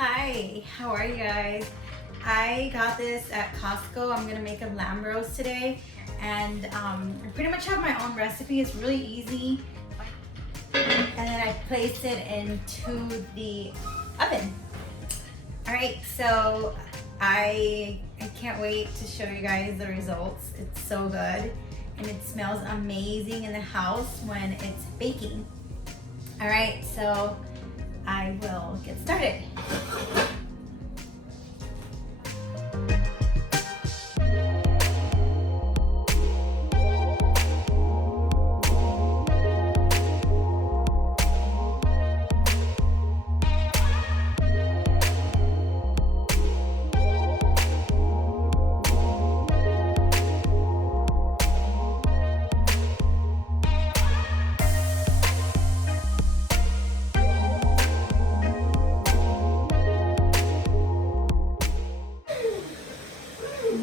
Hi, how are you guys? I got this at Costco. I'm gonna make a lamb roast today, and I pretty much have my own recipe. It's really easy, and then I placed it into the oven. All right, so I can't wait to show you guys the results. It's so good, and it smells amazing in the house when it's baking. All right, so I will get started.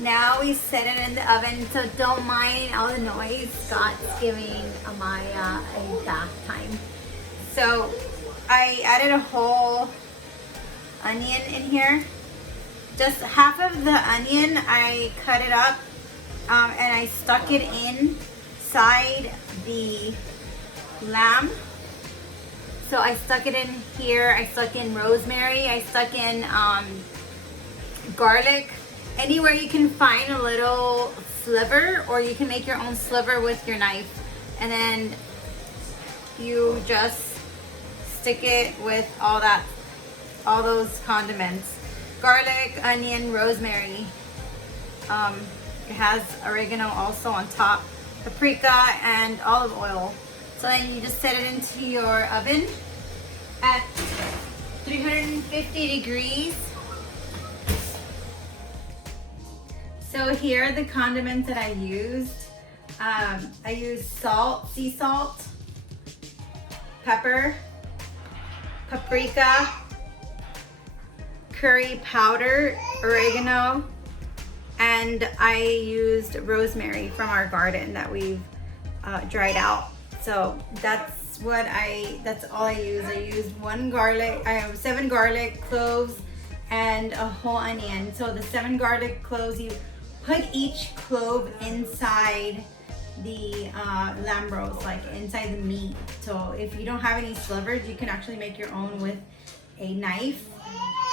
Now we set it in the oven, so don't mind all the noise. Scott's giving Amaya a bath time. So I added a whole onion in here. Just half of the onion, I cut it up and I stuck it inside the lamb. So I stuck it in here. I stuck in rosemary. I stuck in garlic. Anywhere you can find a little sliver, or you can make your own sliver with your knife, and then you just stick it with all those condiments: garlic, onion, rosemary. It has oregano also on top, paprika, and olive oil. So then you just set it into your oven at 350 degrees. So here are the condiments that I used. I used salt, sea salt, pepper, paprika, curry powder, oregano, and I used rosemary from our garden that we've dried out. So that's all I used. I used one garlic, I have 7 garlic cloves and a whole onion. So the 7 garlic cloves, you put each clove inside the lamb roast, like inside the meat. So if you don't have any slivers, you can actually make your own with a knife.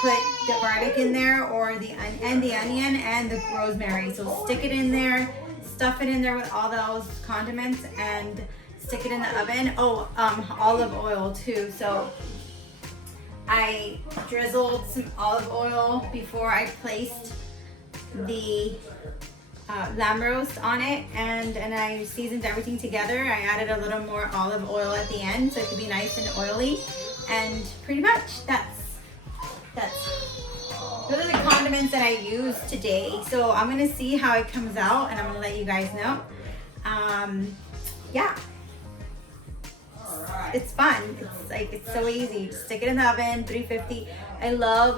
Put the garlic in there, or the onion and the rosemary. So stick it in there, stuff it in there with all those condiments, and stick it in the oven. Oh, olive oil too. So I drizzled some olive oil before I placed the lamb roast on it, and I seasoned everything together. I added a little more olive oil at the end so it could be nice and oily, and pretty much those are the condiments that I used today. So I'm gonna see how it comes out, and I'm gonna let you guys know. Yeah, it's fun. It's so easy. Just stick it in the oven, 350. I love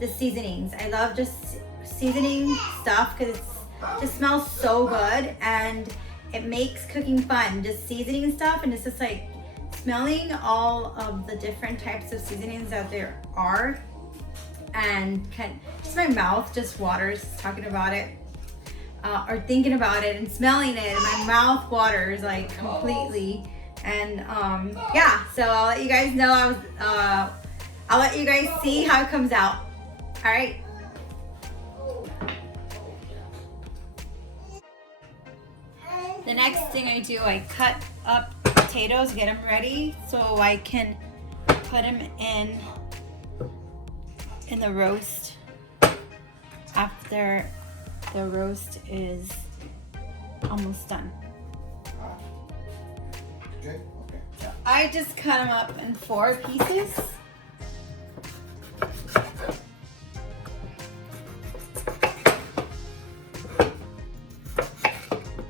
the seasonings. I love just seasoning stuff because it just smells so good, and it makes cooking fun. Just seasoning stuff, and it's just like smelling all of the different types of seasonings that there are, and just my mouth just waters talking about it, or thinking about it and smelling it, and my mouth waters like completely. And yeah, so I'll let you guys know. I'll let you guys see how it comes out. All right. The next thing I do, I cut up potatoes, get them ready so I can put them in the roast after the roast is almost done. Okay. So I just cut them up in 4 pieces.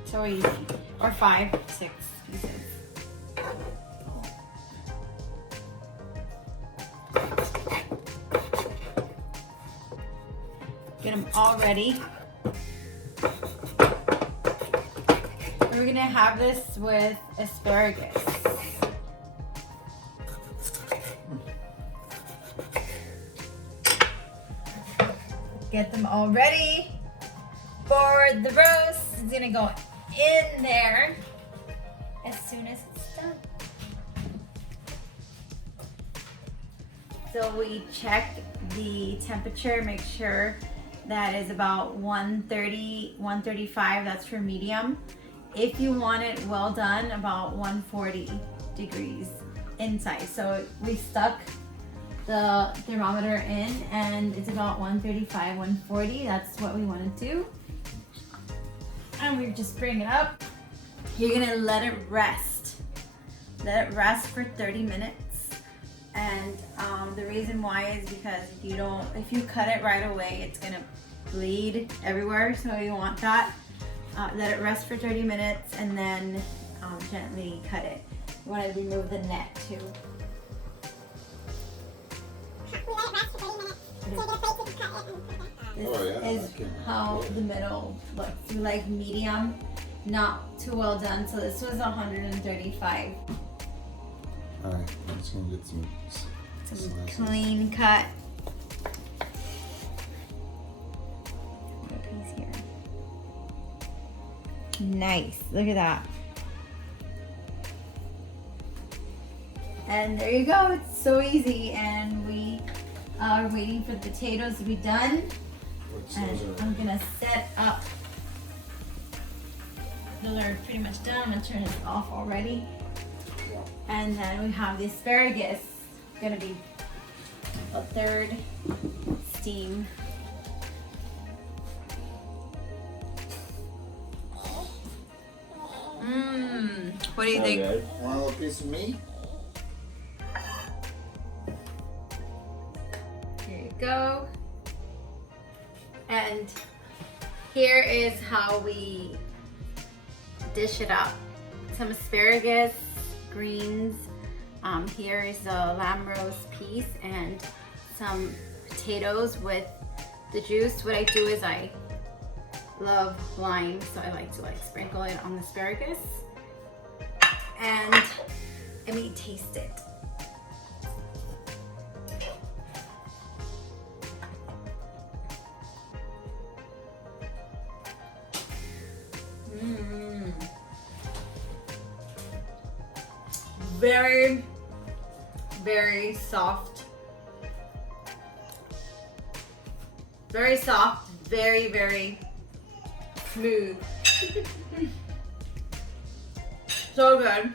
So easy. Or 5, 6 pieces. Get them all ready. We're gonna have this with asparagus. get them all ready for the roast. It's gonna go in there as soon as it's done. So we check the temperature, make sure that is about 130, 135, that's for medium. If you want it well done, about 140 degrees inside. So we stuck the thermometer in and it's about 135, 140. That's what we want to do. And we just bring it up. You're gonna let it rest. Let it rest for 30 minutes. And the reason why is because if you cut it right away, it's gonna bleed everywhere. So you want that. Let it rest for 30 minutes and then gently cut it. You want to remove the net too. We let it rest for 30 minutes. So you get a plate, you can cut it and put it. This is how the middle looks. You like medium, not too well done. So this was 135. Alright, I'm just gonna get some slices. Clean cut. Put a piece here. Nice. Look at that. And there you go. It's so easy. And we are waiting for the potatoes to be done. Which And those are- I'm gonna set up. Those are pretty much done. I'm gonna turn this off already. And then we have the asparagus. Gonna be a third steam. What do you think? Okay. Want a little piece of meat? Here you go. And here is how we dish it up. Some asparagus, greens. Here is the lamb roast piece and some potatoes with the juice. What I do is I love lime, so I like to sprinkle it on the asparagus. And let me taste it. Very, very soft. Very soft, very, very smooth. So good.